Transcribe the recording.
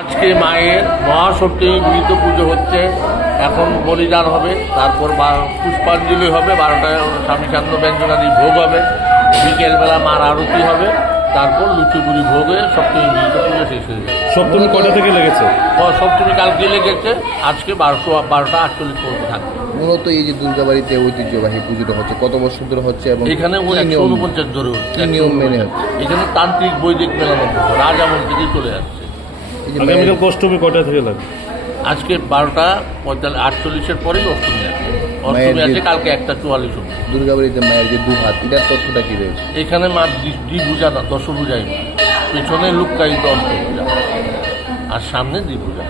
আজকে মায়ের মহাসপ্তমী গৃহীত পুজো হচ্ছে। এখন বলিদান হবে, তারপর পুষ্পাঞ্জলি হবে, 12টায় স্বামী চান্দ ব্যঞ্জনাদি ভোগ হবে, বিকেলবেলা মার আরতি হবে, তারপর লুচিপুরি ভোগ হয়ে সপ্তমী গৃহীত পুজো শেষ হয়ে যাবে। সপ্তমী কটা থেকে লেগেছে? সপ্তমী কালকে লেগেছে, আজকে 12টা 48 পর্যন্ত থাকবে। মূলত এই যে দুর্গাবাড়িতে ঐতিহ্যবাহী পুজোটা হচ্ছে কত বছর ধরে হচ্ছে এবং এখানে 149 ধরে হচ্ছে। নিয়ম মেনে হচ্ছে? এখানে তান্ত্রিক বৈদিক মেলানো রাজামল থেকেই চলে যাচ্ছে। আগামীকাল অষ্টমী কটা থেকে লাগবে? আজকে 12:48 পরেই অষ্টমী আছে। অষ্টমী আছে কালকে 1:44 হবে। দুর্গাবাড়িতে মায়ের যে দুহাত, এটার তথ্যটা কি রয়েছে? এখানে মা দ্বিভুজা না, দশভুজাই মা। পেছনে লুক্কায়িত অষ্টভুজা আর সামনে দ্বিভুজা।